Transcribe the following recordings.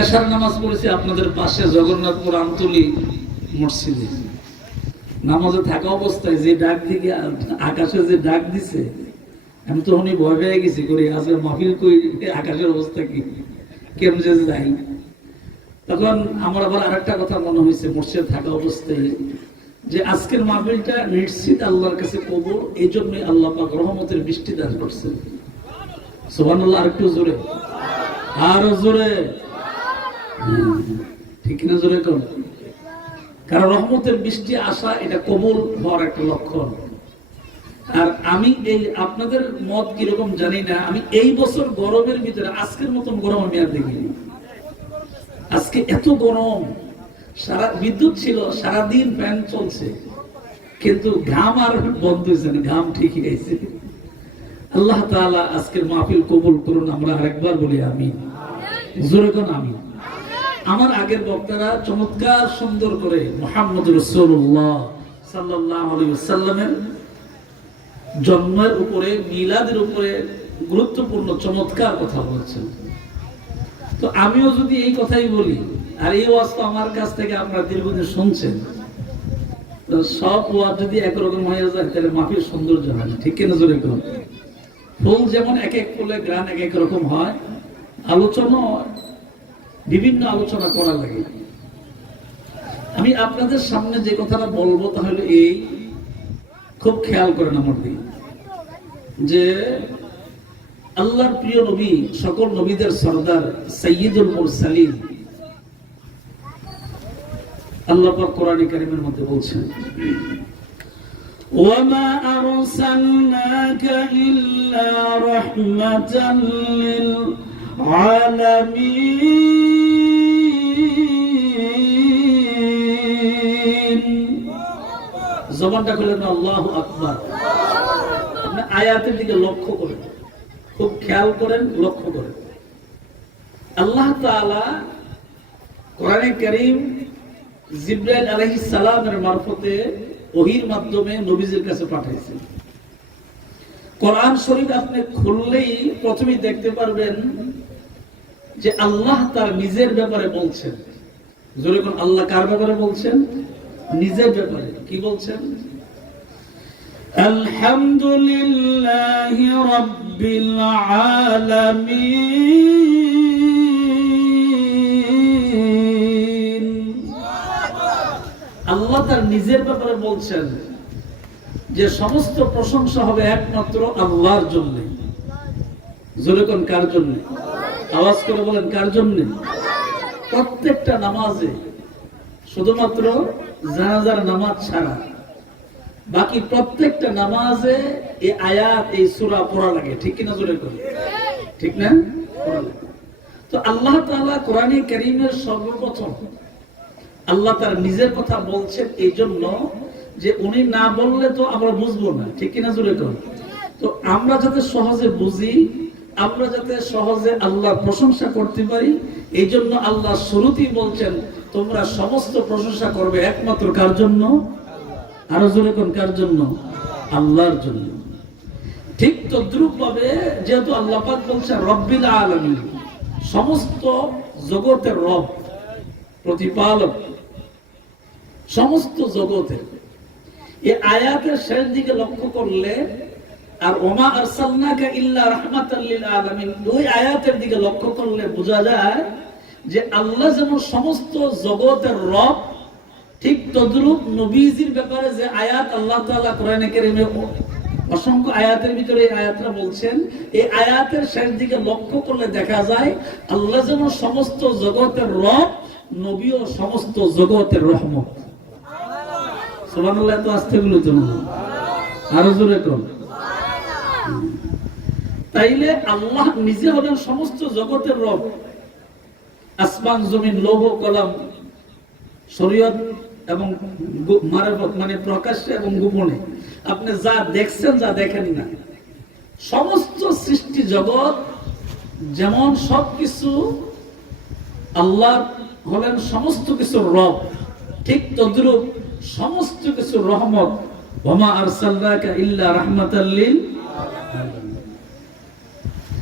এশার নামাজ পড়েছি আপনাদের পাশে জগন্নাথপুর আমতলী মসজিদে। নামাজে থাকা অবস্থায় যে ডাক দিকে আকাশে যে ডাক দিছে, আমি তো অনেক ভয় পেয়ে গেছি করি আজকে মাহফিল কই, আকাশের অবস্থা কি, কেমন যে যাই। তখন আমার আবার আরেকটা কথা মনে হয়েছে মসজিদে থাকা অবস্থায়, যে আজকের মাহফিলটা নিশ্চিত আল্লাহর কাছে কবুল, এই জন্যই আল্লাহ পাক রহমতের বৃষ্টি দান করছেন। সুবহানাল্লাহ। আরেকটু জোরে, আরো জোরে, ঠিক না? জোরে কর। কারণ রহমতের বৃষ্টি আসা এটা কবুল হওয়ার একটা লক্ষণ। আর আমি এই আপনাদের মত কিরকম জানি না, আমি এই বছর গরমের ভিতরে আজকের মতন গরম আমি আর দেখিনি। আজকে এত গরম, সারা বিদ্যুৎ ছিল, সারাদিন ফ্যান চলছে, কিন্তু ঘাম আর বন্ধ হয়েছে না, ঘাম ঠিকই গেছে। আল্লাহ তাআলা আজকের মাহফিল কবুল করুন, আমরা আরেকবার বলি আমিন। জোরে কোন আমিন। আমার আগের বক্তারা চমৎকার সুন্দর করে মুহাম্মদ রাসূলুল্লাহ সাল্লাল্লাহু আলাইহি ওয়াসাল্লামের জন্মের উপরে, মিলাদের উপরে গুরুত্বপূর্ণ চমৎকার কথা বলছেন। তো আমিও যদি এই কথাই বলি, আর এই ওয়াজ তো আমার কাছ থেকে আপনারা দীর্ঘদিন শুনছেন, তো সব ওয়াজ যদি একরকম হয়ে যায় তাহলে মাহফিল সৌন্দর্য হয় না, ঠিক কিনা? জোরে কোন। ফুল যেমন এক এক ফুলে গ্রান এক এক রকম হয়, আলোচনা বিভিন্ন আলোচনা করা লাগে। আমি আপনাদের সামনে যে কথাটা বলবো তাহলে এই, খুব খেয়াল করেন আমার দিকে, যে আল্লাহর প্রিয় নবী, সকল নবীদের সরদার সাইয়্যিদুল মুরসালিন, আল্লাহ পাক কোরআনে কারীমের মধ্যে বলছেন, ওয়ামা আরসালনাকা ইল্লা রাহমাতাল লিল আলামিন। জবানটা খুলে না, আল্লাহু আকবার। আপনি আয়াতের দিকে লক্ষ্য করেন, খুব খেয়াল করেন, লক্ষ্য করেন। আল্লাহ তাআলা কোরআনে কারীম জিবরাইল আলাইহিস সালামের মারফতে ওহীর মাধ্যমে নবীজির কাছে পাঠাইছেন। কোরআন শরীফ আপনি খুললেই প্রথমেই দেখতে পারবেন যে আল্লাহ তার নিজের ব্যাপারে বলছেন। জোরে কোন, আল্লাহ কার ব্যাপারে বলছেন? নিজের ব্যাপারে। কি বলছেন? আলহামদুলিল্লাহি রাব্বিল আলামিন। আল্লাহ তার নিজের ব্যাপারে বলছেন যে সমস্ত প্রশংসা হবে একমাত্র আল্লাহর জন্য। জোরে কোন, কার জন্য? আওয়াজ করে বলেন, কার জন্য? প্রত্যেকটা নামাজে, শুধুমাত্র জানাজার নামাজ ছাড়া বাকি প্রত্যেকটা নামাজে এই আয়াত, এই সূরা পড়া লাগে, ঠিক কিনা? জোরে করে, ঠিক না? পড়া লাগে। তো আল্লাহ তাআলা কোরআনে কারীমের সর্বপ্রথম আল্লাহ তার নিজের কথা বলছেন এই জন্য যে উনি না বললে তো আমরা বুঝবো না, ঠিক কিনা? জোরে করে। তো আমরা যাতে সহজে বুঝি, আমরা যাতে সহজে আল্লাহর প্রশংসা করতে পারি, এই জন্য আল্লাহ শুরুতেই বলছেন তোমরা সমস্ত প্রশংসা করবে একমাত্র কার জন্য? আরো জোরে কোন, কার জন্য? আল্লাহর জন্য। ঠিক তদ্রূপ ভাবে যেহেতু আল্লাহ পাক বলছেন রব্বিল আলামিন, সমস্ত জগতের রব, প্রতিপালক সমস্ত জগতের, এই আয়াতের শেষ দিকে লক্ষ্য করলে, আর ওমা আরসালনাকা ইল্লা রাহমাতাল লিল আলামিন, ওই আয়াতের দিকে লক্ষ্য করলে বোঝা যায় যে আল্লাহ যেমন সমস্ত জগতের রব, ঠিক তদ্রূপ নবীজির ব্যাপারে যে আয়াত আল্লাহ তাআলা কোরআনে কারীমে অসংখ্য আয়াতের ভিতরে এই আয়াতটা বলছেন, এই আয়াতের শেষ দিকে লক্ষ্য করলে দেখা যায় আল্লাহ যেমন সমস্ত জগতের রব, নবীও সমস্ত জগতের রহমত। সুবহানাল্লাহ। তো আস্তে বলো তো, আরো জোরে কর। তাইলে আল্লাহ নিজে হলেন সমস্ত জগতের রব। আসমান জমিন, লৌহ কলম, শরীয়ত এবং মারফত, মানে প্রকাশ্যে এবং গোপনে, আপনি যা দেখছেন যা দেখেন না, সমস্ত সৃষ্টি জগৎ যেমন সবকিছু আল্লাহ হলেন সমস্ত কিছু রব, ঠিক তদ্রূপ সমস্ত কিছু রহমত। ওমা আরসালনাকা ইল্লা রাহমাতাল লিল আলামিন।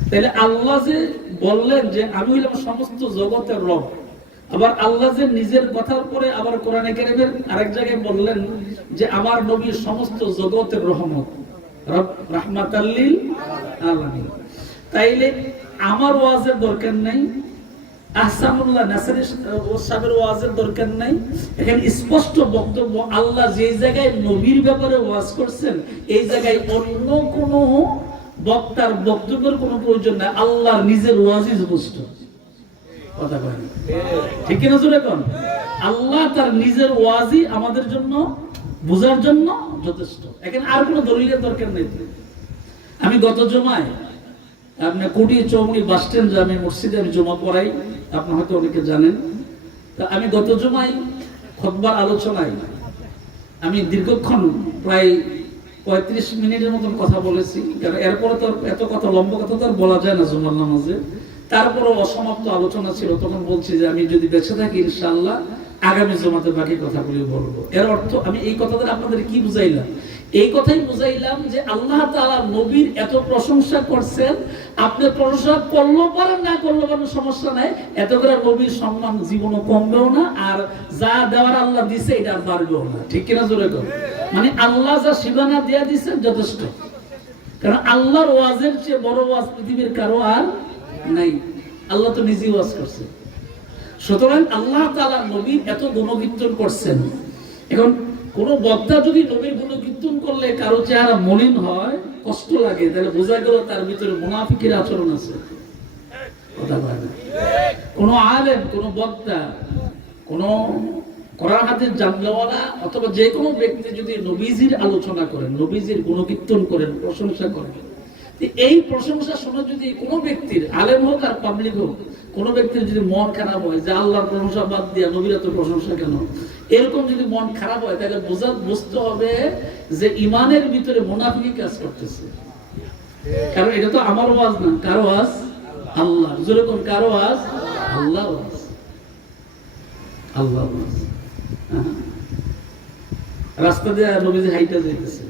তাহলে আল্লাহ যে বললেন যে আমি হইলাম সমস্ত জগতের রব। আবার আল্লাহ যে নিজের কথার পরে আবার কোরআনে কারীমের আরেক জায়গায় বললেন যে আমার নবী সমস্ত জগতের রহমত, রাহমাতাল লিল আলামিন। তাইলে আমার ওয়াজের দরকার নাই, আহসানুল্লাহ নাসরি সাহেবের ওয়াজের দরকার নাই। এখানে স্পষ্ট বক্তব্য, আল্লাহ যে জায়গায় নবীর ব্যাপারে ওয়াজ করছেন এই জায়গায় অন্য কোনো বক্তার বক্তব্যের কোনো প্রয়োজন নাই, আল্লাহর নিজের ওয়াজই যথেষ্ট। কথা বলেন ঠিক কিনা জোরে কোন? আল্লাহ তার নিজের ওয়াজই আমাদের জন্য বোঝার জন্য যথেষ্ট। এখানে আর কোনো দলিলের দরকার নেই। আমি গত জুমায় আপনি কোটি চৌমুনি বাস স্ট্যান্ড জামে মসজিদে আমি জমা পড়াই, আপনি হয়তো অনেকে জানেন। তা আমি গত জুমায় খুতবার আলোচনায় আমি দীর্ঘক্ষণ প্রায় 35 মিনিটের মতন কথা বলেছি, কারণ এরপরে তো এত কথা লম্বা কথা তো আর বলা যায় না জুমার নামাজে। তারপরে অসমাপ্ত আলোচনা ছিল, তখন বলছি যে আমি যদি বেঁচে থাকি ইনশাআল্লাহ আগামী জমাতে বাকি কথাগুলি বলবো। এর অর্থ আমি এই কথাটা আপনাদের কি বুঝাইলাম? এই কথাই বুঝাইলাম যে আল্লাহ তাআলা নবীর এত প্রশংসা করছেন, আপনি প্রশংসা করলেও পারেন না করলেও পারেন, সমস্যা নাই। এত করে নবীর সম্মান জীবনও কমবেও না, আর যা দেওয়ার আল্লাহ দিছে এটা আর বাড়বেও না। ঠিক কিনা জোরে কর? মানে আল্লাহ যা সীমানা দেয়া দিচ্ছেন যথেষ্ট। কারণ আল্লাহর ওয়াজের চেয়ে বড় ওয়াজ পৃথিবীর কারো আর নাই। আল্লাহ তো নিজেই ওয়াজ করছেন। সুতরাং আল্লাহ তাআলা নবীর এত গুণকীর্তন করছেন। এখন কোন বক্তা যদি নবীর গুণকীর্তন করলে কারো চেহারা মলিন হয়, কষ্ট লাগে, তাহলে বোঝা গেল তার ভিতরে মুনাফিকের আচরণ আছে। কথা বলে না। কোন আলেম, কোন বক্তা, কোন কোরআন হাদিস জানলেওয়ালা অথবা যে কোনো ব্যক্তি যদি নবীজির আলোচনা করেন, নবীজির গুণকীর্তন করেন, প্রশংসা করেন, এই প্রশংসা শুনে যদি কোনো ব্যক্তির, আলেম হোক আর পাবলিক হোক, কোনো ব্যক্তির যদি মন খারাপ হয় যে আল্লাহর প্রশংসা বাদ দিয়া নবীর এত প্রশংসা কেন, এরকম যদি মন খারাপ হয়, তাহলে বুঝতে হবে যে ইমানের ভিতরে মুনাফিকি কাজ করতেছে। কারণ এটা তো আমার ওয়াজ না, কারো ওয়াজ আল্লাহ। যেরকম কারো ওয়াজ আল্লাহ ওয়াজ, আল্লাহ ওয়াজ। রাস্তা দিয়ে নবীজি হাইটা যাইতেছে,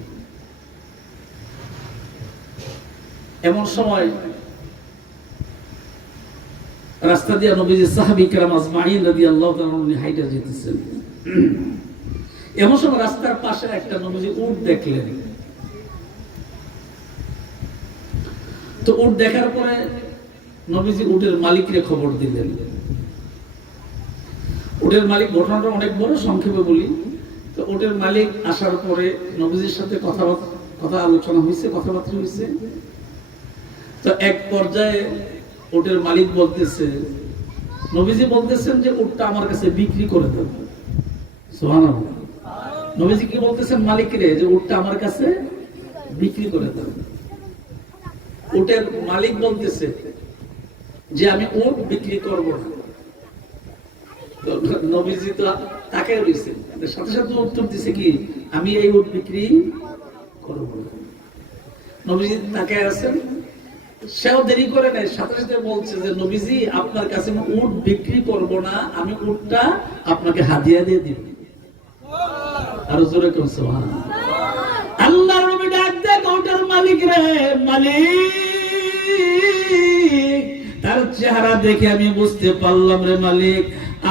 এমন সময় রাস্তা দিয়ে নবীজি সাহাবী কিরাম আজমাইন রাদিয়াল্লাহু তাআলা উনি হাইটা যেতেছেন। এমন সময় রাস্তার পাশে একটা নবীজি উট দেখলেন। তো উট দেখার পরে নবীজি উটের মালিককে খবর দিলেন। উটের মালিক, ঘটনাটা অনেক বড়, সংক্ষেপে বলি। তো উটের মালিক আসার পরে নবীজির সাথে কথা আলোচনা হয়েছে, কথাবার্তা হয়েছে। তো এক পর্যায়ে উটের মালিক বলতেছে, নবীজি বলতেছেন যে উটটা আমার কাছে বিক্রি করে দেব। সুবহানাল্লাহ। নবীজি কি বলতেছেন মালিকরে, যে উটটা আমার কাছে বিক্রি করে দেব। উটের মালিক বলতেছে যে আমি উট বিক্রি করব না। নবীজি তো তাকে রইছে, সাথে সাথে উত্তর দিছে কি, আমি এই উট বিক্রি করব না। নবীজি তাকে আছেন, সেও দেরি করে নাই, সাথে সাথে বলছে যে নবীজি আপনার কাছে আমি উট বিক্রি করব না, আমি উটটা আপনাকে হাদিয়া দিয়ে দিব। আর জোরে কোন সুবহানাল্লাহ। আল্লাহর নবী ডাক দেন উটের মালিক রে, মালিক, তার চেহারা দেখে আমি বুঝতে পারলাম রে মালিক,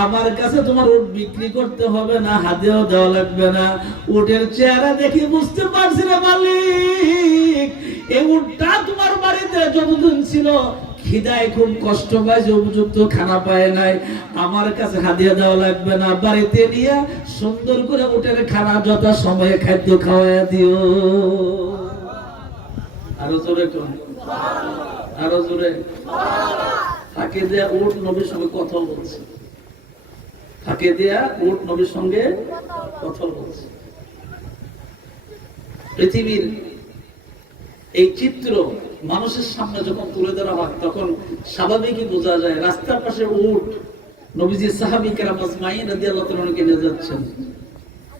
আমার কাছে তোমার উট বিক্রি করতে হবে না, হাদিয়াও দেওয়া লাগবে না। উটের চেহারা দেখে বুঝতে পারছি রে মালিক, এই উটটা তোমার বাড়িতে যতদিন ছিল খিদায় খুব কষ্ট পায়, যে উপযুক্ত খানা পায় নাই, আমার কাছে হাদিয়া দেওয়া লাগবে না, বাড়িতে নিয়ে সুন্দর করে উটের খানা যথা সময়ে খাদ্য খাওয়াইয়া দিও। আরো জোরে কোন, আরো জোরে। তাকে দেয়া উট নবীর সঙ্গে কথা বলছে, তাকে দেয়া উট নবীর সঙ্গে কথা বলছে। পৃথিবীর এই চিত্র মানুষের সামনে যখন তুলে ধরা হয়, তখন স্বাভাবিকই বোঝা যায়। রাস্তার পাশে উট, নবীজি সাহাবী কেরাম আজমাইন রাদিয়াল্লাহু তাআলা নিয়ে যাচ্ছেন,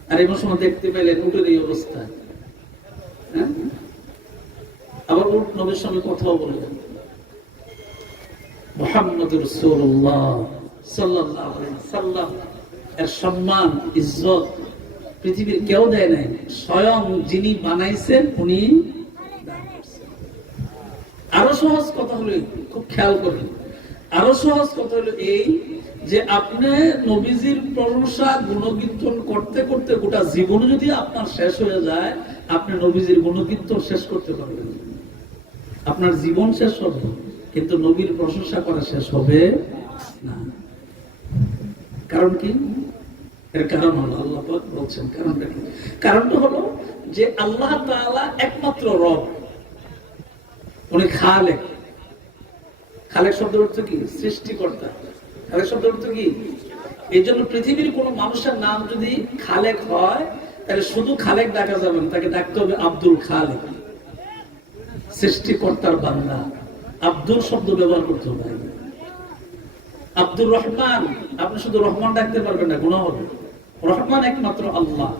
আর এমন সময় দেখতে পেলেন উটের এই অবস্থা। আবার উট নবীর সঙ্গে কথাও বললেন। মুহাম্মদুর রাসূলুল্লাহ সাল্লাল্লাহু আলাইহি ওয়াসাল্লাম এর সম্মান, ইজ্জত পৃথিবীর কেউ দেয় নাই, স্বয়ং যিনি বানাইছেন উনি। আরো সহজ কথা হলো, খুব খেয়াল করবেন, আরো সহজ কথা হলো এই যে আপনি নবীজির প্রশংসা গুণকীর্তন করতে করতে গোটা জীবন যদি আপনার শেষ হয়ে যায়, আপনি নবীজির গুণকীর্তন শেষ করতে পারবেন। আপনার জীবন শেষ হবে কিন্তু নবীর প্রশংসা করা শেষ হবে না। কারণ কি? এর কারণ হলো আল্লাহ পাক বলছেন কারণটা কি? কারণটা হলো যে আল্লাহ তাআলা একমাত্র রব, উনি খালেক। খালেক শব্দের অর্থ কি? সৃষ্টিকর্তা। খালেক শব্দের অর্থ কি? এই জন্য পৃথিবীর কোন মানুষের নাম যদি খালেক হয় তাহলে শুধু খালেক ডাকা যাবে না, তাকে ডাকতে হবে আব্দুল খালেক, সৃষ্টিকর্তার বান্দা। আব্দুল শব্দ ব্যবহার করতে হবে। আব্দুর রহমান, আপনি শুধু রহমান ডাকতে পারবেন না, গুনাহ হবে। রহমান একমাত্র আল্লাহ,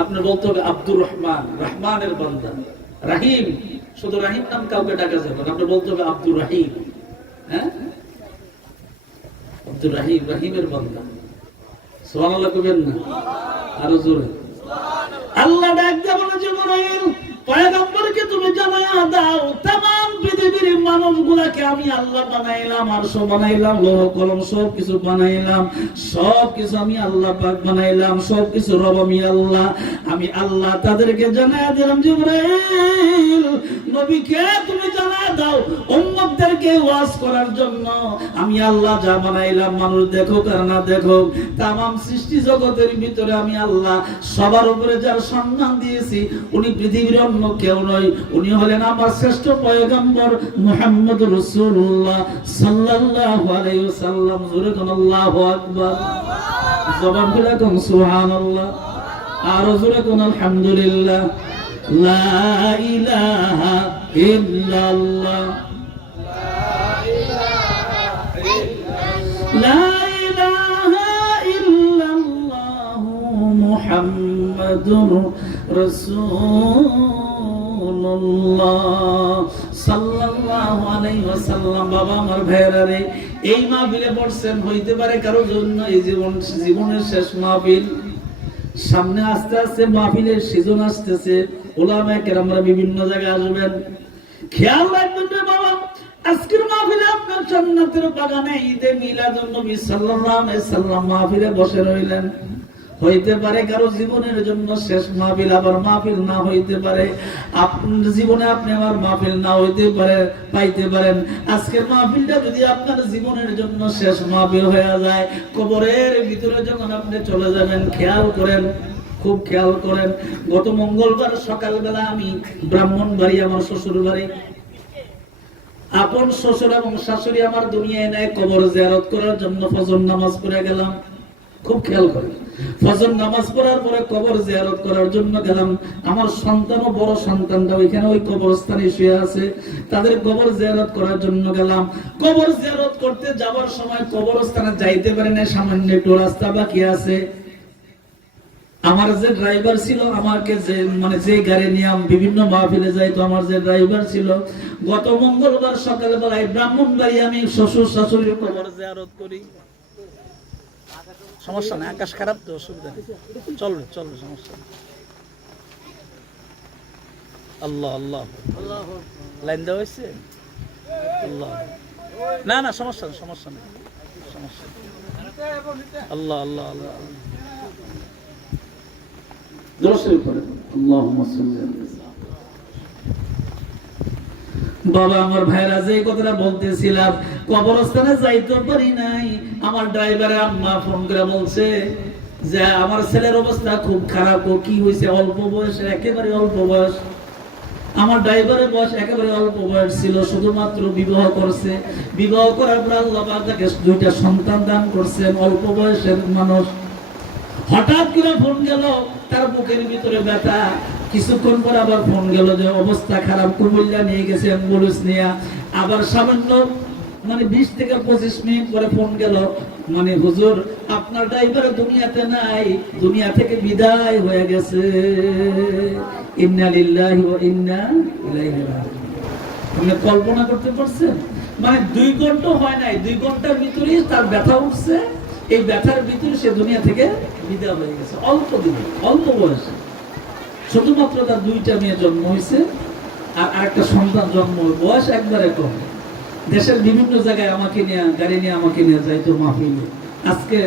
আপনি বলতে হবে আব্দুর রহমান, রহমানের বান্দা। রাহিম, শুধু রাহিম নাম কাউকে ডাকা যাবে না, আপনি বলতে হবে আব্দুর রাহিম। হ্যাঁ, আব্দুর রাহিম, রাহিমের বান্দা। সুবহানাল্লাহ কইবেন না? আরো জোরে আল্লাহ ডাক দিয়ে বলে, জিবরাইল পয়গম্বরকে তুমি জানায়া দাও तमाम পৃথিবীর মানুষগুলোকে আমি আল্লাহ বানাইলাম, আরশ বানাইলাম, লৌহ কলম সব কিছু বানাইলাম, সব কিছু আমি আল্লাহ পাক বানাইলাম, সব কিছু রব আমি আল্লাহ। আমি আল্লাহ তাদেরকে জানায়া দিলাম, জিবরাইল নবীকে তুমি জানায়া দাও উম্মতদেরকে ওয়াজ করার জন্য আমি আল্লাহ যা বানাইলাম, মানুষ দেখুক আর না দেখুক, तमाम সৃষ্টি জগতের ভিতরে আমি আল্লাহ সবার উপরে যার সম্মান দিয়েছি উনি পৃথিবীর অন্য কেউ নয়, উনি হলেন আমার শ্রেষ্ঠ পয়গম্বর মুহাম্মদ রাসূলুল্লাহ সাল্লাল্লাহু আলাইহি ওয়াসাল্লাম। জোরে কোন আল্লাহু আকবার, জবান খুলে কোন সুবহানাল্লাহ, আর জোরে কোন আলহামদুলিল্লাহ। লা ইলাহা ইল্লাল্লাহ, লা ইলাহা ইল্লাল্লাহ মুহাম্মাদুর রাসূলুল্লাহ সাল্লাল্লাহু আলাইহি ওয়াসাল্লাম। বাবা আমার ভাইরা রে, এই মাহফিলে পড়ছেন, হইতে পারে কারো জন্য এই জীবনের শেষ মাহফিল। সামনে আস্তে আস্তে মাহফিলের সিজন আসতেছে, উলামায়ে কেরামরা বিভিন্ন জায়গায় আসবেন। খেয়াল রাখবেন রে বাবা, আজকের মাহফিলে আপনার জান্নাতের বাগানে ঈদে মিলাদুন নবী সাল্লাল্লাহু আলাইহি ওয়াসাল্লাম মাহফিলে বসে রইলেন। হইতে পারে কারো জীবনের জন্য শেষ মাহফিল, আবার মাহফিল না হইতে পারে, আপনার জীবনে আপনি আমার মাহফিল না হইতে পারে পাইতে পারেন। আজকের মাহফিলটা যদি আপনার জীবনের জন্য শেষ মাহফিল হয়ে যায়, কবরের ভিতরে যখন আপনি চলে যাবেন, খেয়াল করেন, খুব খেয়াল করেন। গত মঙ্গলবার সকালবেলা আমি ব্রাহ্মণবাড়ি, আমার শ্বশুর বাড়ি, আপন শ্বশুর এবং শাশুড়ি আমার দুনিয়ায় নেয় কবর জিয়ারত করার জন্য ফজর নামাজ পড়ে গেলাম। খুব খেয়াল করেন, ফজর নামাজ পড়ার পরে কবর জিয়ারত করার জন্য গেলাম। আমার সন্তান ও বড় সন্তানটা ওইখানে ওই কবরস্থানে শুয়ে আছে, তাদের কবর জিয়ারত করার জন্য গেলাম। কবর জিয়ারত করতে যাওয়ার সময় কবরস্থানে যাইতে পারে না, সামান্য একটু রাস্তা বাকি আছে। আমার যে ড্রাইভার ছিল, আমাকে যে গাড়ি নিয়ে বিভিন্ন মাহফিলে যাই, তো আমার যে ড্রাইভার ছিল, গত মঙ্গলবার সকালবেলায় ব্রাহ্মণবাড়ি আমি শ্বশুর শাশুড়ির কবর জিয়ারত করি। সমস্যা নেই, আকাশ খারাপ তো, অসুবিধা নেই, চলবে চলবে, সমস্যা নেই। আল্লাহ আল্লাহ, লাইন দেওয়া হয়েছে, আল্লাহ, না না সমস্যা নেই, সমস্যা নেই, সমস্যা নেই। আল্লাহ আল্লাহ আল্লাহ, বাবা আমার ভাইরা, যে কথাটা বলতেছিলাম, কবরস্থানে যাইতে পারি নাই। আমার ড্রাইভারের আম্মা ফোন করে বলছে যে আমার ছেলের অবস্থা খুব খারাপ। ও কি হয়েছে? অল্প বয়সে, একেবারে অল্প বয়স। আমার ড্রাইভারের বয়স একেবারে অল্প বয়স ছিল, শুধুমাত্র বিবাহ করছে। বিবাহ করার পর আল্লাহ পাক তাকে 2টা সন্তান দান করছেন, অল্প বয়সের মানুষ। হঠাৎ করে ফোন গেল, তার বুকের ভিতরে ব্যথা। কিছুক্ষণ পর আবার ফোন গেল যে অবস্থা খারাপ, কুমিল্লা নিয়ে গেছে অ্যাম্বুলেন্স নিয়ে। আবার সামান্য 20 থেকে 25 মিনিট পরে ফোন গেল, হুজুর আপনার ড্রাইভার দুনিয়াতে নাই, দুনিয়া থেকে বিদায় হয়ে গেছে। ইন্না লিল্লাহি ওয়া ইন্না ইলাইহি রাজিউন। আপনি কল্পনা করতে পারছেন? 2 ঘন্টা হয় নাই, 2 ঘন্টার ভিতরেই তার ব্যথা উঠছে। এই ব্যথার ভিতরে সে দুনিয়া থেকে বিদায় হয়ে গেছে, অল্প দিনে, অল্প বয়সে। শুধুমাত্র তার 2টা মেয়ে জন্ম হয়েছে আর আরেকটা সন্তান জন্ম, বয়স একবারে কম। দেশের বিভিন্ন জায়গায় আমাকে নিয়ে গাড়ি নিয়ে আমাকে নিয়ে যাইতো মাহফিলে। আজকে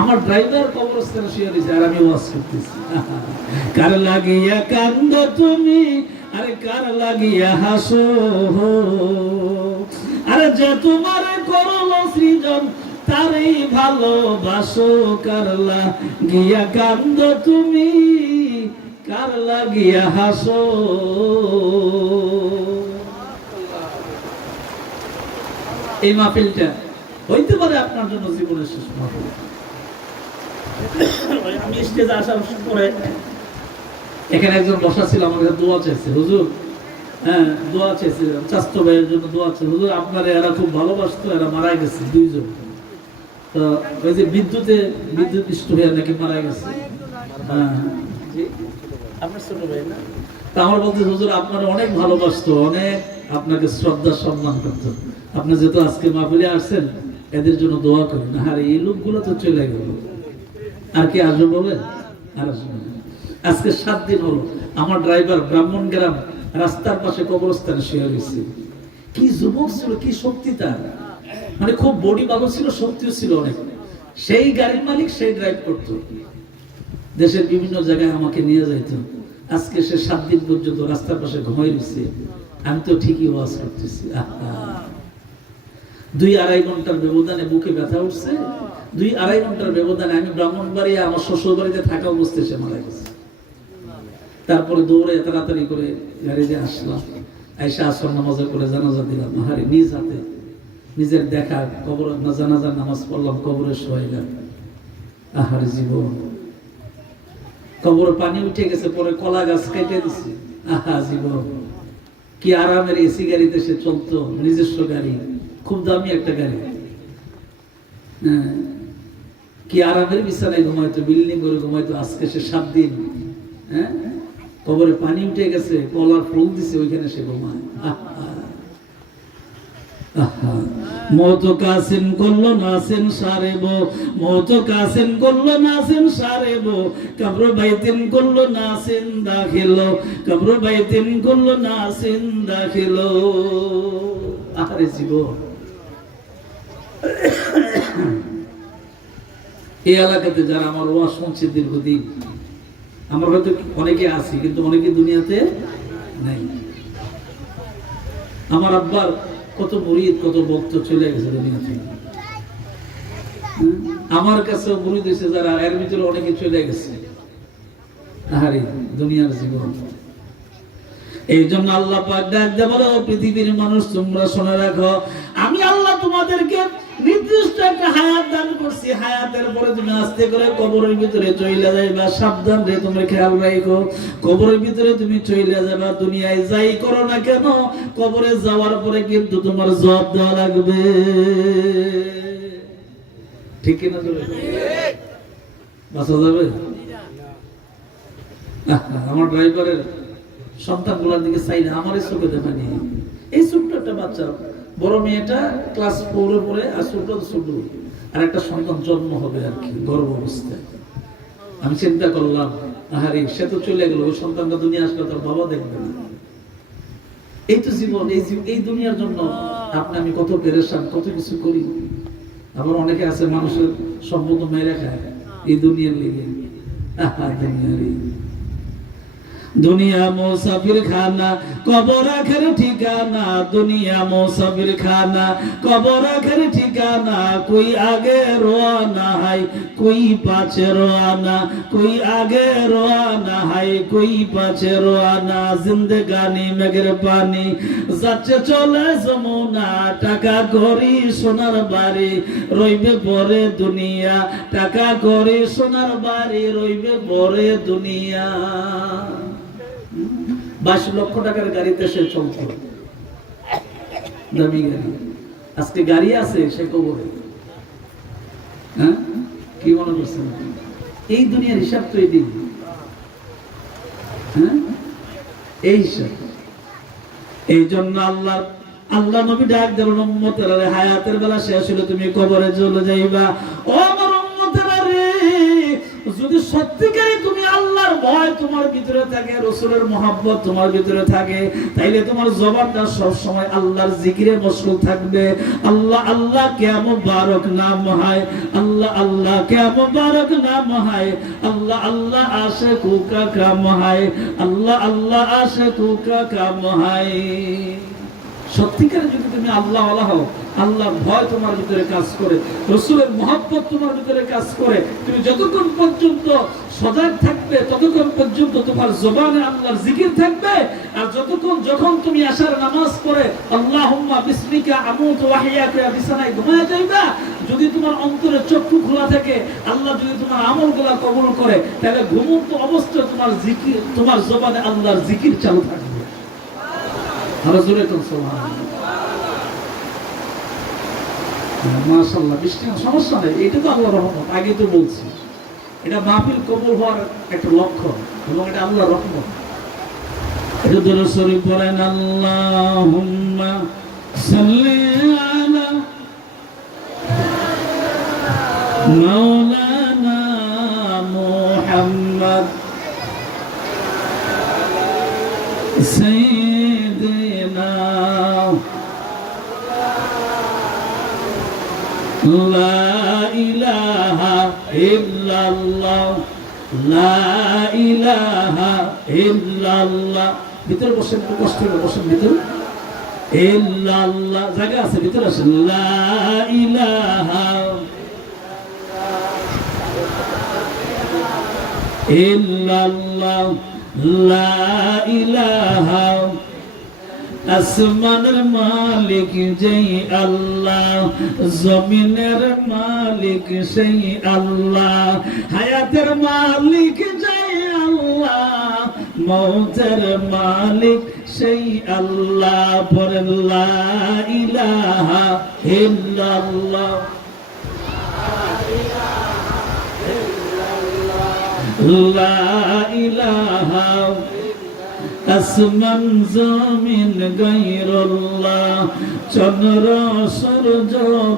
আমার ড্রাইভার কবরস্থানে শুয়ে রয়েছে আর আমি ওয়াজ করতেছি। কার লাগিয়া কান্দ তুমি, আরে কার লাগিয়া হাসো, আরে যে তোমার করলো সৃজন তারই ভালোবাসো। কার লাগিয়া কান্দ তুমি, কার লাগিয়া হাসো। এই মাহফিলটা হইতে পারে আপনার জন্য জীবনের শেষ মাহফিল। আমি স্টেজে আসার পরে এখানে একজন বসা ছিল, আমার কাছে দোয়া চাইছে, হুজুর হ্যাঁ দোয়া চাইছে, চাস্তো ভাইয়ের জন্য দোয়া চাইছে, হুজুর আপনারা এরা খুব ভালোবাসতো, এরা মারা গেছে দুইজন। তো ওই যে বিদ্যুৎ স্পৃষ্ট হয়ে নাকি মারা গেছে। হ্যাঁ আপনার ছোট ভাই না? তা আমার বলতে হুজুর আপনারা অনেক ভালোবাসতো, অনেক আপনাকে শ্রদ্ধা সম্মান করতো। আপনি যেহেতু আজকে মাহফিলে আসছেন, এদের জন্য দোয়া করেন। আর এই লোকগুলো তো চলে গেল, আর কি আসবে বলেন? আর আসবে না। আজকে 7 দিন হলো আমার ড্রাইভার ব্রাহ্মণগ্রাম রাস্তার পাশে কবরস্থানে শুয়ে রয়েছে। কি যুবক ছিল, কি শক্তি তার, মানে খুব বডি ভালো ছিল, শক্তিও ছিল অনেক। সেই গাড়ির মালিক, সেই ড্রাইভ করতো, দেশের বিভিন্ন জায়গায় আমাকে নিয়ে যাইতো। আজকে সে 7 দিন পর্যন্ত রাস্তার পাশে ঘুমাই রয়েছে, আমি তো ঠিকই ওয়াজ করতেছি। 2-2.5 ঘন্টার ব্যবধানে বুকে ব্যথা উঠছে। 2-2.5 ঘন্টার ব্যবধানে আমি ব্রাহ্মণবাড়িয়া আমার শ্বশুর বাড়িতে থাকা অবস্থায় সে মারা গেছে। তারপরে দৌড়ে তাড়াতাড়ি করে গাড়িতে আসলাম, আইসা আসর নামাজে করে জানাজা দিলাম। আহারে নিজ হাতে নিজের দেখা কবর জানাজার নামাজ পড়লাম, কবরে শোয়াইলাম। আহারে জীবন, কবরে পানি উঠে গেছে, পরে কলা গাছ কেটে দিছে। আহা জীবন, কি আরামের এসি গাড়িতে সে চলতো, নিজস্ব গাড়ি, খুব দামি একটা গাড়ি। কি আরামের বিছানায় ঘুমাইতো, বিল্ডিং করে ঘুমাইতো। আজকে সে 7 দিন কবরে পানি উঠে গেছে, কলার ফুল দিছে, ওইখানে সে ঘুমায়। মৌত কাসিন করলো নাসিন সারেব, মৌত কাসিন করলো নাসিন সারেব, কবর বাইতিন করলো নাসিন দাখিল, কবর বাইতিন করলো নাসিন দাখিল। আরে জীবন, এই এলাকাতে যারা আমার ওয়াজ শুনছে দীর্ঘদিন, আমরা হয়তো অনেকে আছি কিন্তু অনেকে দুনিয়াতে নাই। আমার আব্বার কত মুরিদ, কত ভক্ত চলে গেছে দুনিয়া থেকে। আমার কাছে মুরিদ হয়েছে যারা, এর ভিতরে অনেকে চলে গেছে। আহারে দুনিয়ার জীবন। এই জন্য আল্লাহ পাক ডাক দিয়ে বলে, পৃথিবীর মানুষ তোমরা শুনে রাখো, আমি আল্লাহ তোমাদেরকে নির্দিষ্ট একটা হায়াত দান করছি। হায়াতের পরে তুমি আস্তে করে কবরের ভিতরে চলে যাইবা। সাবধান রে, তুমি খেয়াল রাখো, কবরের ভিতরে তুমি চলে যাবা। দুনিয়ায় যাই করো না কেন, কবরে যাওয়ার পরে কিন্তু তোমার জবাব দেওয়া লাগবে। ঠিক কিনা? বাঁচা যাবে? আমার ড্রাইভারের সন্তানগুলোর দিকে চাই না, আমারই চোখে দেখানি। এই ছোট্ট একটা বাচ্চা, বড় মেয়েটা ক্লাস 4-এ পড়ে, আর ছোট আর একটা সন্তান জন্ম হবে আর কি, গর্ভ অবস্থায়। আমি চিন্তা করলাম, আহারে সে তো চলে গেল, ওই সন্তানটা দুনিয়া আসলে তার বাবা দেখবে না। এই তো জীবন, এই দুনিয়ার জন্য আপনি আমি কত পেরেশান, কত কিছু করি। আবার অনেকে আছে মানুষের সম্পদ মেরে খায় এই দুনিয়ার লেগে। দুনিয়া মুসাফির খানা, কবর আখের ঠিকানা। দুনিয়া মুসাফির খানা, কবর আখের ঠিকানা। কোই আগে রওনা হাই, কোই পাছে রওনা, কোই আগে রওনা হাই, কোই পাছে রওনা। জিন্দেগানি মেঘের পানি, যাচ্ছে চলে যমুনা। টাকা করি সোনার বাড়ি, রইবে পরে দুনিয়া। টাকা করি সোনার বাড়ি, রইবে পরে দুনিয়া। 22 লক্ষ টাকার গাড়িতে সে চলত, দামি গাড়ি। আজকে গাড়ি আছে সে কবরে। হ্যাঁ, কি মনে করছেন? এই দুনিয়ার হিসাব তো এই দিন। হ্যাঁ, এই হিসাব। এই জন্য আল্লাহ নবী ডাক দিলেন, উম্মতেরা রে, হায়াতের বেলা শেষ হলে তুমি কবরে চলে যাইবা। ও আমার উম্মতেরা রে, যদি সত্যিকারই তুমি আল্লাহর ভয় তোমার ভিতরে থাকে, রাসূলের মহব্বত তোমার ভিতরে থাকে, তাইলে তোমার জবানটা সব সময় আল্লাহর জিকিরে মশগুল থাকবে। আল্লাহ আল্লাহ क्या मुबारक नाम है, अल्लाह अल्लाह क्या मुबारक नाम है, अल्लाह अल्लाह आशिकों का काम है, अल्लाह अल्लाह आशिकों का काम है। সত্যিকারে যদি তুমি আল্লাহ ওয়ালা হও, আল্লাহর ভয় তোমার ভিতরে কাজ করে, রাসূলের মহব্বত তোমার ভিতরে কাজ করে, তুমি যতক্ষণ পর্যন্ত সজাগ থাকবে ততক্ষণ পর্যন্ত তোমার জবানে আল্লাহর জিকির থাকবে। আর যখন তুমি আশার নামাজ পড়ে আল্লাহুম্মা বিসমিকা আমুতু ওয়া আহইয়া বিছানায় ঘুমায় যাইবা, যদি তোমার অন্তরে চক্ষু খোলা থাকে, আল্লাহ যদি তোমার আমলগুলো কবুল করে, তাহলে ঘুমন্ত অবস্থায় তোমার জিকির, তোমার জবানে আল্লাহর জিকির চালু থাকবে। মাশাআল্লাহ, বৃষ্টি সমস্যা নেই, এটা তো আল্লাহর রহমত। আগে তো বলছি এটা মাহফিল কবুল হওয়ার একটা লক্ষণ এবং এটা আল্লাহর রহমত। এটা দরুদ শরীফ পড়েন, আল্লাহুম্মা সাল্লি আলা মাওলানা মুহাম্মদ সাইয়্যিদিনা লা ইলাহা ইল্লাল্লাহ, লা ইলাহা ইল্লাল্লাহ। ভিতরে বসেন, একটু কষ্ট করে বসেন ভিতরে। ইল্লাল্লাহ জায়গা আছে, ভিতরে আসেন। লা ইলাহা ইল্লাল্লাহ, লা ইলাহা। আসমানের মালিক যেই আল্লাহ, জমিনের মালিক সেই আল্লাহ, হায়াতের মালিক যেই আল্লাহ, মৌতের মালিক সেই আল্লাহ। পড়েন লা ইলাহা ইল্লাল্লাহ, লা ইলাহা। আসমান জমিন গায়রুল্লাহ, চন্দ্র সূর্য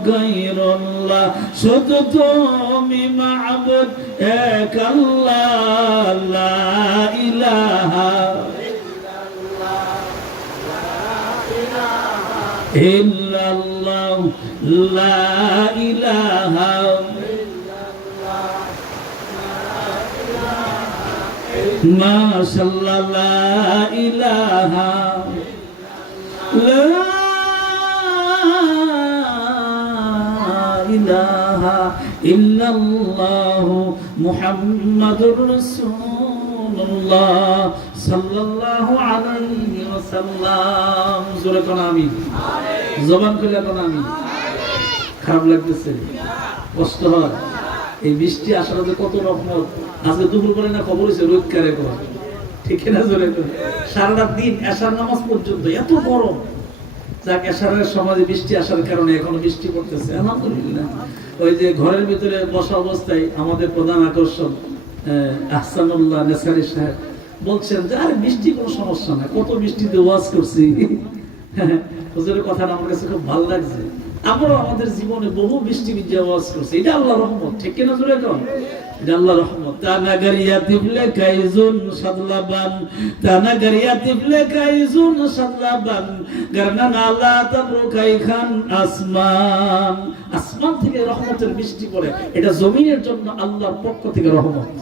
গায়রুল্লাহ, শুধু তুমি মাবুদ এক আল্লাহ। লা ইলাহা ইল্লাল্লাহ, লা ইলাহা। মাশাআল্লাহ, লা ইলাহা, লা ইলাহা ইল্লাল্লাহ মুহাম্মাদুর রাসূলুল্লাহ সাল্লাল্লাহু আলাইহি ওয়াসাল্লাম। জোরে কোন আমিন, জবান খুলে কোন আমিন। খারাপ লাগতেছে, কষ্ট হয়, এই বৃষ্টি আসার যে কত রহমত। আজকে দুপুর করে না খবর হয়েছে রোদ কারে করে, ঠিক না? জোরে সারা দিন এশার নামাজ পর্যন্ত এত গরম, যাক এশারের সময় বৃষ্টি আসার কারণে এখনো বৃষ্টি পড়তেছে, আলহামদুলিল্লাহ। ওই যে ঘরের ভিতরে বসা অবস্থায় আমাদের প্রধান আকর্ষণ আহসানুল্লাহ নেসারি সাহেব বলছেন যে আরে বৃষ্টি কোনো সমস্যা না, কত বৃষ্টিতে ওয়াজ করছি। হুজুরের কথাটা আমার কাছে খুব ভালো লাগছে। আমরাও আমাদের জীবনে বহু বৃষ্টি ভিজে ওয়াজ করছি, এটা আল্লাহর রহমত, ঠিক কিনা? জোরে কোন, এটা আল্লাহর রহমত। তানাগারিয়া তিবলে কাইজুন সাদলাবান, তানাগারিয়া তিবলে কাইজুন সাদলাবান, গারনা নালা তাবরুকাই খান আসমান। আসমান থেকে রহমতের বৃষ্টি পড়ে, এটা জমিনের জন্য আল্লাহর পক্ষ থেকে রহমত।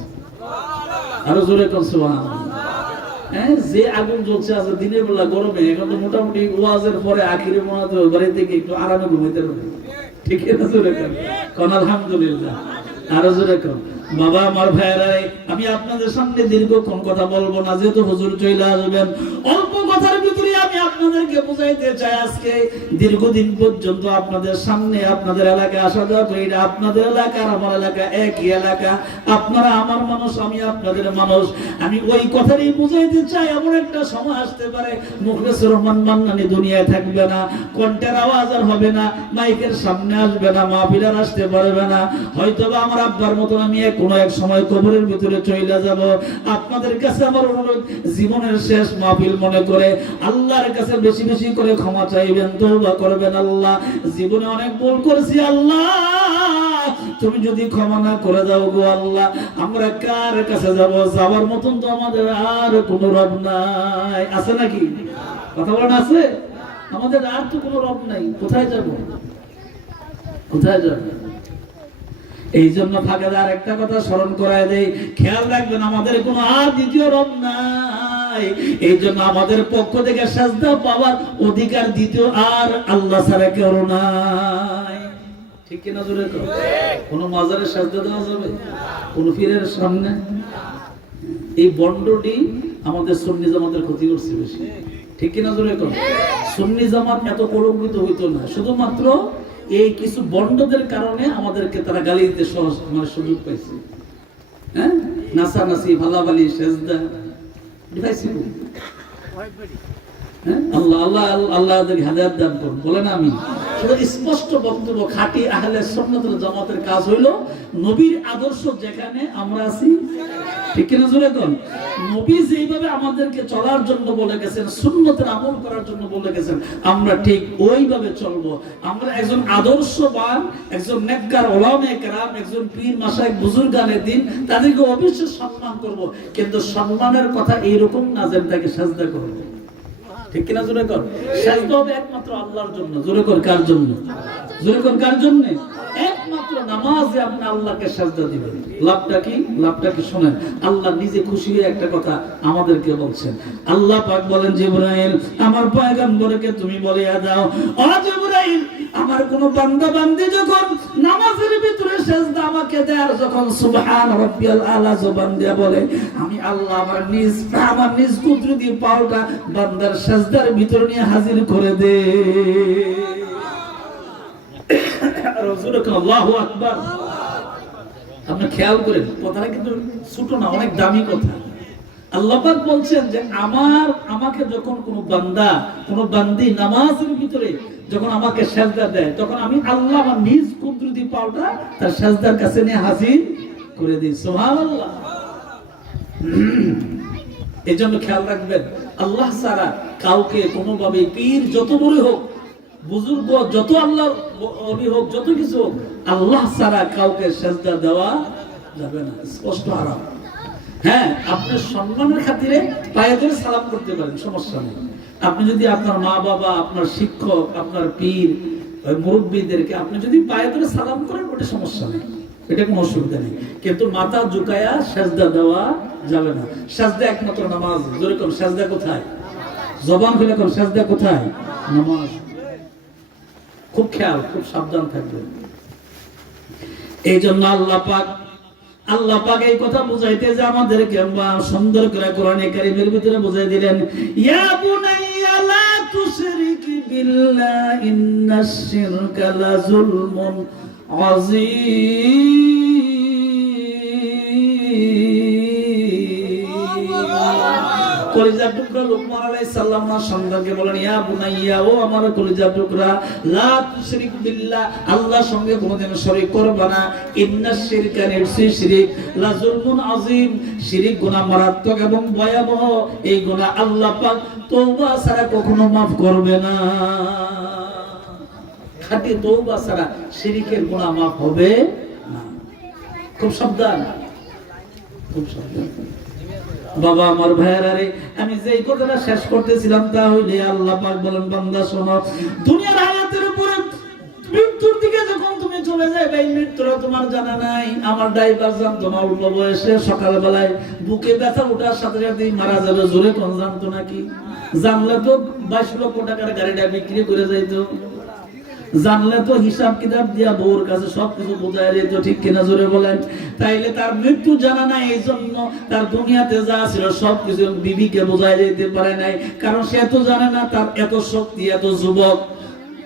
আরো জোরে কোন সুবহানাল্লাহ। যে আগুন জ্বলছে আজ দিনের বেলা গরমে, এখন তো মোটামুটি ওয়াজের পরে আখিরে মনে হয় বাড়ি থেকে একটু আরামে ঘুমাইতে পারবে, ঠিক আছে? জোরে কোন আলহামদুলিল্লাহ। আরো জোরে কোন। বাবা আমার ভাইয়েরা, আমি আপনাদের সামনে দীর্ঘক্ষণ কথা বলবো না, যেহেতু হুজুর চলে আসবেন। অল্প কথার ভিতরে আমি আপনাদেরকে বুঝাইতে চাই, আজকে দীর্ঘদিন পর্যন্ত আপনাদের সামনে আপনাদের এলাকায় আসা যাওয়া করি না। আপনাদের এলাকা আর আমার এলাকা একই এলাকা, আপনারা আমার মানুষ, আমি আপনাদের মানুষ। আমি ওই কথাটাই বুঝাইতে চাই, এমন একটা সময় আসতে পারে মুখলেসুর রহমান মান্নানী দুনিয়ায় থাকবে না, কণ্ঠের আওয়াজ আর হবে না, মাইকের সামনে আসবে না, মাহফিল আর আসতে পারবে না। হয়তোবা আমার আব্বার মতন আমি কোনো এক সময় কবরের ভিতরে চলে যাব। আপনাদের কাছে আমার অনুরোধ, জীবনের শেষ মাহফিল মনে করে আল্লাহর কাছে বেশি বেশি করে ক্ষমা চাইবেন, তওবা করবেন। আল্লাহ, জীবনে অনেক ভুল করেছি, আল্লাহ তুমি যদি ক্ষমা না করে দাও গো আল্লাহ, আমরা কার কাছে যাব? যাওয়ার মতন তো আমাদের আর কোনো রব নাই। আছে নাকি? কথা বলেন, আছে? আমাদের আর তো কোনো রব নাই। কোথায় যাব? কোথায় যাব? এই জন্য ফাঁকেদার একটা কথা স্মরণ করায় দেই, খেয়াল রাখবেন আমাদের কোনো আর দ্বিতীয় রব নাই। এই জন্য আমাদের পক্ষ থেকে সাজদা পাওয়ার অধিকার দ্বিতীয় আর আল্লাহ ছাড়া কেউ নাই। ঠিক কিনা জোরে কর? কোনো মাজারে সাজদা দেওয়া যাবে? কোন পীরের সামনে? এই বন্ডটি আমাদের সুন্নি জামাতের ক্ষতি করছে বেশি। ঠিক কিনা জোরে কর? সুন্নি জামাত এত কলঙ্কিত হইতো না, শুধুমাত্র এই কিছু বন্ডদের কারণে আমাদেরকে তারা গালি দিতে সুযোগ পাইছে। হ্যাঁ, নাচানাচি, ভালাবালি, সেজদা পাইছি। আল্লাহ আল্লাহ আল্লাহ হেদায়েত দান করুন, বলেন আমিন। শুধু স্পষ্ট বক্তব্য, খাঁটি আহলে সুন্নাত ওয়াল জামাতের কাজ হইল নবীর আদর্শ যেখানে আমরা আছি, ঠিক কিনা জোরে কোন? নবী যেইভাবে আমাদেরকে চলার জন্য বলে গেছেন, সুন্নতের আমল করার জন্য বলে গেছেন, আমরা ঠিক ওইভাবে চলবো। আমরা একজন আদর্শবান, একজন নেককার উলামায়ে কেরাম, একজন পীর মাশায়েখ বুজুর্গানে দিন, তাদেরকে অবশ্যই সম্মান করব, কিন্তু সম্মানের কথা এইরকম না যে তাকে সাজদা করব। ঠিক কিনা জোরে কর? সাজদা হবে একমাত্র আল্লাহর জন্য। জোরে কর, কার জন্য? জোরে কর, কার জন্য? একমাত্র নামাজে আপনি আল্লাহকে সাজদা দিবেন। লাভটা কি? লাভটা কি শুনেন। আল্লাহ নিজে খুশি হয়ে একটা কথা আমাদেরকে বলছেন। আল্লাহ পাক বলেন, জিবরাইল আমার পয়গম্বরকে তুমি বলিয়া দাও, ও জিবরাইল, আমার কোন বান্দা বান্দি যখন নামাজের ভিতরে সাজদা আমাকে দেয়, যখন সুবহান রাব্বিয়াল আলা জবান দিয়ে বলে, আমি আল্লাহ আমার নিজ কুদরত দিয়ে পাওটা বান্দার সাজদার ভিতরে নিয়ে হাজির করে দে। আল্লাহু আকবার। আপনি খেয়াল করেন, কথাটা কিন্তু ছোট না, অনেক দামি কথা। আল্লাহ পাক বলছেন যে আমাকে যখন কোন বান্দা, কোন বান্দি নামাজের ভিতরে যখন আমাকে সাজদা দেয়, তখন আমি আল্লাহ আমার নিজ কুদরতি পাওটা তার সাজদার কাছে নিয়ে হাজির করে দিই। সুবহানাল্লাহ। এই জন্য খেয়াল রাখবেন, আল্লাহ ছাড়া কাউকে কোনোভাবে, পীর যত বড় হোক, বুজুর্গ যত আল্লাহ ওলি হোক, যত কিছু হোক, আল্লাহ ছাড়া কাউকে সাজদা দেওয়া যাবে না। স্পষ্ট হারাম। হ্যাঁ, আপনি সম্মানের খাতিরে পায়ে ধরে সালাম করতে পারেন, সমস্যা নেই। আপনি যদি আপনার মা বাবা, আপনার শিক্ষক, আপনার পীর, মুরব্বীদেরকে আপনি যদি পায়ে ধরে সালাম করেন, ওটা সমস্যা নেই, এটা কোনো অসুবিধা নেই। কিন্তু মাথা ঝুঁকায়া সাজদা দেওয়া যাবে না। সাজদা একমাত্র নামাজ। জোরে কোন? সাজদা কোথায়? জবান খুলে কোন? সাজদা কোথায়? নামাজ। খুব খেয়াল, খুব সাবধান থাকবেন। এই জন্য আল্লাহ পাক এই কথা বুঝাইতে যে আমাদেরকে সুন্দর করে কোরআনে কারীমের ভিতরে বুঝাই দিলেন, ইয়া বুনাইয়া লা তুশরিক বিল্লাহ ইন্নাশ শিরকা লাযুলমুন আযীম। কলিজার টুকরা লোকমান আলাইহিস সালাম না সন্তানকে বলেন, ইয়া বুনাইয়া, ও আমার কলিজার টুকরা, লা তুশরিক বিল্লাহ, আল্লাহর সঙ্গে কোনোদিন শরীক করবে না। ইন্নাশ শিরকা, নিশ্চয়ই শিরক, লা যুলমুন আযীম, শিরক গুনাহ মারাত্মক এবং ভয়াবহ। এই গুনাহ আল্লাহ পাক তওবা ছাড়া কখনো maaf করবে না। খাঁটি তওবা ছাড়া শিরকের গুনাহ maaf হবে না। খুব সাবধান, খুব সাবধান। বাবা আমার ভাইয়েরা রে, আমি যে কথাটা শেষ করতেছিলাম তা হইলে আল্লাহ পাক বলেন, বান্দা শোনো, দুনিয়ার হায়াতের উপরে মৃত্যুর দিকে যখন তুমি চলে যাবে, এই মৃত্যুটা তোমার জানা নাই। আমার ড্রাইভার জানতো না অল্প বয়সে সকালবেলায় বুকে ব্যথা ওঠার সাথে সাথে মারা যাবে, জোরে কোন জানতো নাকি? জানলে তো 22 লক্ষ টাকার গাড়িটা বিক্রি করে যাইতো। জানলে তো হিসাব কিতাব দিয়া বউর কাছে সবকিছু বোঝায় যেত। ঠিক কিনা জোরে বলেন? তাইলে তার মৃত্যু জানা নাই, এই জন্য তার দুনিয়াতে যা ছিল সবকিছু বিবিকে বোঝায় যেতে পারে নাই, কারণ সে তো জানে না তার এত শক্তি, এত যুবক,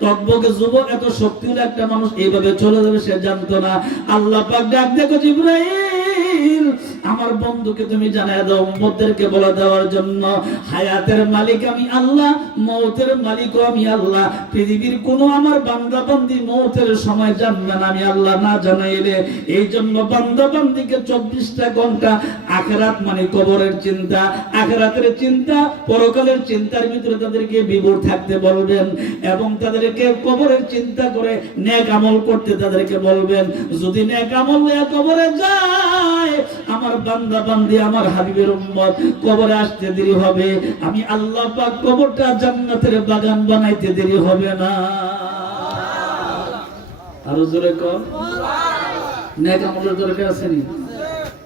তকবকে যুবক, এত শক্তির একটা মানুষ এইভাবে চলে যাবে, সে জানতো না। আল্লাহ পাক ডাক দেখো, জিবরাইল আমার বন্ধুকে তুমি জানায় দাও, উম্মতদেরকে বলে দেওয়ার জন্য, হায়াতের মালিক আমি আল্লাহ, মওতের মালিকও আমি আল্লাহ। পৃথিবীর কোন আমার বান্দা বান্দি মওতের সময় জানবে না আমি আল্লাহ না জানাইলে। এই জন্য বান্দা বান্দিকে 24টা ঘন্টা আখিরাত মানে কবরের চিন্তা, আখিরাতের চিন্তা, পরকালের চিন্তার ভিতরে তাদেরকে বিভোর থাকতে বলবেন এবং তাদেরকে কবরের চিন্তা করে নেক আমল করতে তাদেরকে বলবেন। যদি নেক আমল নিয়ে কবরে যায়, আমার বান্দা বান্দি আমার হাবিবের উম্মত কবরে আসতে দেরি হবে, আমি আল্লাহ পাক কবরটা জান্নাতের বাগান বানাইতে দেরি হবে না। আরো জোরে কর, নেক আমলের দরকার আছে নি?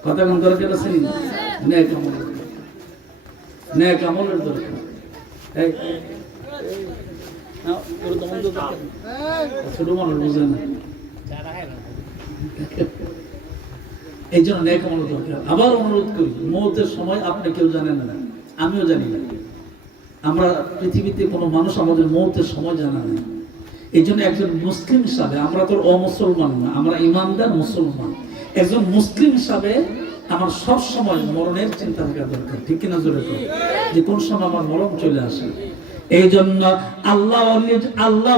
কথা কোন দরকার আছে নি? নেক আমলের, নেক আমলের দরকার। এই না ওর দমন তো ছোট মানুষ বুঝে না, এই জন্য নেক আমলের দরকার। আবার অনুরোধ করি, মওতের সময় আপনি কেউ জানেন না, আমিও জানি না। আমরা পৃথিবীতে কোনো মানুষ আমাদের মওতের সময় জানা নেই। এই জন্য একজন মুসলিম হিসাবে, আমরা তো অমুসলমান না, আমরা ইমানদার মুসলমান, একজন মুসলিম হিসাবে আমার সব সময় মরণের চিন্তা থাকা দরকার, ঠিক কিনা জোরে কর, যে কোন সময় আমার মরণ চলে আসে। এই জন্য আল্লাহ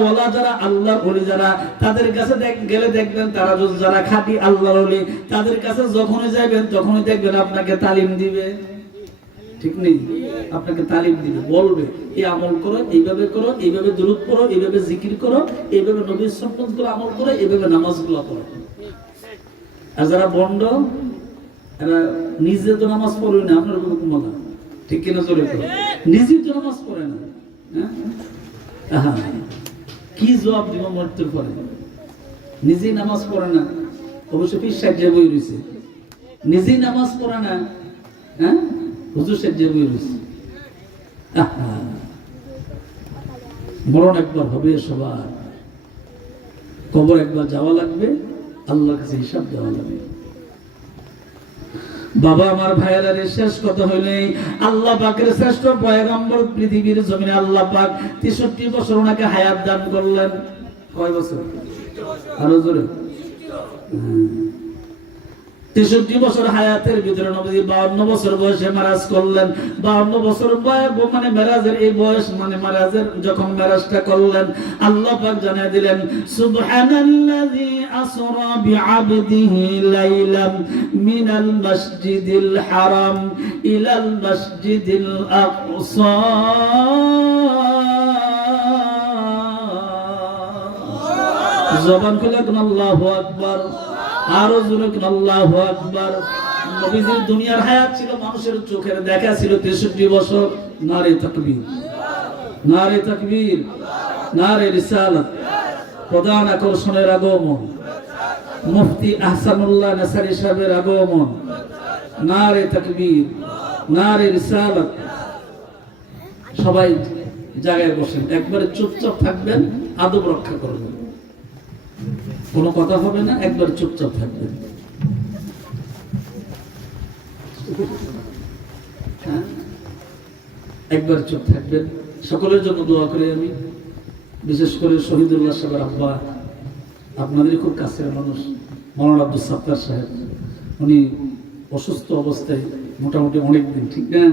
ওয়ালা যারা, আল্লাহর ওলি যারা, তাদের কাছে গেলে দেখবেন তারা যারা খাঁটি আল্লাহর ওলি, তাদের কাছে যখনই যাবেন তখনই দেখবেন আপনাকে তালিম দিবে, ঠিক নেই? আপনাকে তালিম দিবে, বলবে এই আমল করো, এইভাবে করো, এইভাবে দুরূদ পড়ো, এইভাবে জিকির করো, এইভাবে নবীর সুন্নাত গুলো আমল করো, এইভাবে নামাজগুলো পড়ো। আর যারা বন্ড, এরা নিজে তো নামাজ পড়ে না, আপনার কোনো ক্ষমতা, ঠিক কিনা চলে করো, নিজেই তো নামাজ পড়ে না। হ্যাঁ, কি জবাব দিব মৃত্যুর পরে? নিজেই নামাজ পড়ে না, অবশ্য পীর সাহেব যে বই রয়েছে, নিজেই নামাজ পড়ে না, হ্যাঁ হুজুর সাহেব যে বই রয়েছে। মরণ একবার হবে সবার, কবর একবার যাওয়া লাগবে, আল্লাহর কাছে হিসাব দেওয়া লাগবে। বাবা আমার ভাইয়েরা, শেষ কথা হইলে আল্লাহ পাকের শ্রেষ্ঠ পয়গম্বর পৃথিবীর জমিনে আল্লাহ পাক 63 বছর ওনাকে হায়াত দান করলেন। কয় বছর? আরো জোরে। 63 বছর হায়াতের ভিতরে নবী 52 বছর বয়সে মেরাজ করলেন। 52 বছর বয়স মানে মেরাজের এই বয়স, মানে মেরাজের যখন মেরাজটা করলেন, আল্লাহ পাক জানিয়ে দিলেন, সুবহানাল্লাযী আসরা বিআবদিহি লাইলাম মিনাল মাসজিদিল হারাম ইলাল মাসজিদিল আকসা। জবান খুলে আল্লাহু আকবার, আরো জোরে আল্লাহু আকবার। নবীজির দুনিয়ার হায়াত ছিল, মানুষের চোখের দেখা ছিল 63 বছর। নারে তাকবীর, নারে তাকবীর, নারে রিসালাত। প্রধান আকর্ষণের আগমন, মুফতি আহসানুল্লাহ নাসারি সাহেবের আগমন। নারে তাকবীর, নারে রিসালাত। সবাই জায়গায় বসেন, একবারে চুপচাপ থাকবেন, আদব রক্ষা করবেন, কোনো কথা হবে না, একবার চুপচাপ থাকবেন। একবার চুপ থাকবেন। সকলের জন্য দোয়া করি আমি, বিশেষ করে শহীদুল্লাহ সাহেবের আব্বা, আপনাদের খুব কাছের মানুষ, মাওলানা আব্দুল সাত্তার সাহেব, উনি অসুস্থ অবস্থায় মোটামুটি অনেকদিন, ঠিক না?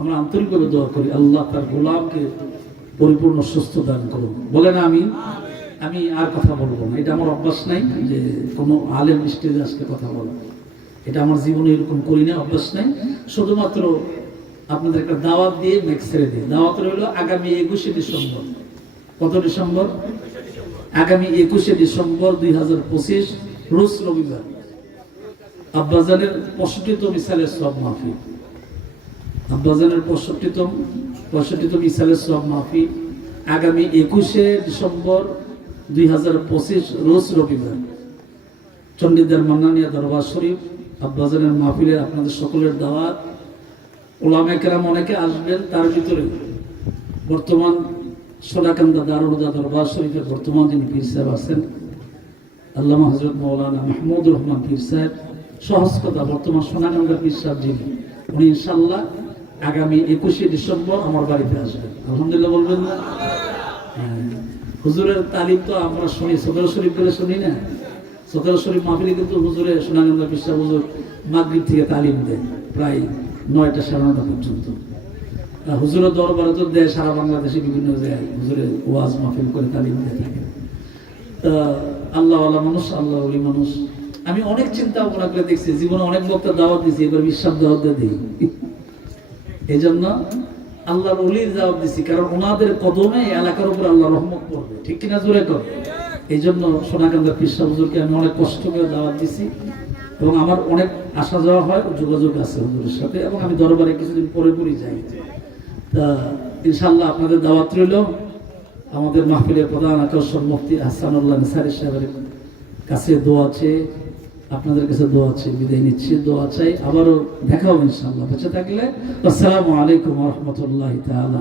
আমরা আন্তরিকভাবে দোয়া করি আল্লাহ তার গোলামকে পরিপূর্ণ সুস্থ দান করুন। বলেন আমিন। আমি আর কথা বলবো না, এটা আমার অভ্যাস নাই যে কোনো আলেম স্টেজে আসলে কথা বলা, এটা আমার জীবনে এরকম করি না, অভ্যাস নাই। শুধুমাত্র আপনাদের একটা দাওয়াত দিয়ে মেক ছেড়ে দিই। দাওয়াত হলো আগামী 21শে ডিসেম্বর। কত ডিসেম্বর? আগামী 21শে ডিসেম্বর 2025 রোজ রবিবার আব্বাজানের 65তম ইসালের সওয়াব মাহফিল। আব্বাজানের 65তম ইসালের সওয়াব মাহফিল আগামী 21শে ডিসেম্বর 2025 রোজ রবিবার চণ্ডীদার মান্নানিয়া দরবার শরীফ আব্বাজানের মাহফিলে আপনাদের সকলের দাওয়াত। ওলামায়ে কেরাম অনেকে আসবেন, তার ভিতরে বর্তমান সোনাকান্দা দারুল হুদা দরবার শরীফের বর্তমান যিনি পীর সাহেব আছেন আল্লামা হযরত মাওলানা মাহমুদুর রহমান পীর সাহেব, সহজ কথা বর্তমান সোনাকান্দা পীর সাহেব যিনি, উনি ইনশাআল্লাহ আগামী 21শে ডিসেম্বর আমার বাড়িতে আসবেন। আলহামদুলিল্লাহ বলবেন না? হুজুরের তালিম তো আমরা শুনি, সদর শরীফ করে শুনি না? সদর শরীফ মাহফিলে কিন্তু হুজুরে সোনাগন্ধা পিসা হুজুর মাগরিব থেকে তালিম দেন প্রায় 9টা সাড়ে 9টা পর্যন্ত। হুজুরের দরবারে তো দেয় সারা বাংলাদেশে বিভিন্ন জায়গায় হুজুরে ওয়াজ মাহফিল করে তালিম দিয়ে থাকে। তা আল্লাহওয়ালা মানুষ, আল্লাহ ওলি মানুষ। আমি অনেক চিন্তা ভাবনা করে দেখছি, জীবনে অনেক বক্তা দাওয়াত দিয়েছি, এবার বিশ্বাস দাওয়াত দিয়ে দিই। এই জন্য আল্লাহর ওলির দাওয়াত দিছি, কারণ ওনাদের কদমে এলাকার উপর আল্লাহ রহমত পড়বে, ঠিক কিনা জোরে কর। এই জন্য সোনাকান্দার পিসা হুজুরকে আমি অনেক কষ্ট করে দাওয়াত দিছি, এবং আমার অনেক আসা যাওয়া হয়, যোগাযোগ আছে হুজুরের সাথে, এবং আমি দরবারে কিছুদিন পরে পরই যাই। তা ইনশাআল্লাহ আপনাদের দাওয়াত রইল। আমাদের মাহফিলের প্রধান আকর্ষণ মুফতি আহসানুল্লাহ নিসারী সাহেবের কাছে দোয়া চেয়ে, আপনাদের কাছে দোয়া চেয়ে বিদায় নিচ্ছি। দোয়া চাই, আবারও দেখা হবে ইনশাআল্লাহ বেঁচে থাকলে। আসসালামু আলাইকুম ওয়া রাহমাতুল্লাহি তাআলা।